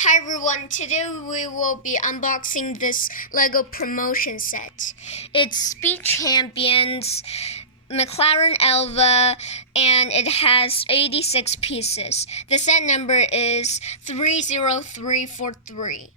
Hi everyone, today we will be unboxing this LEGO promotion set. It's Speed Champions, McLaren Elva, and it has 86 pieces. The set number is 30343.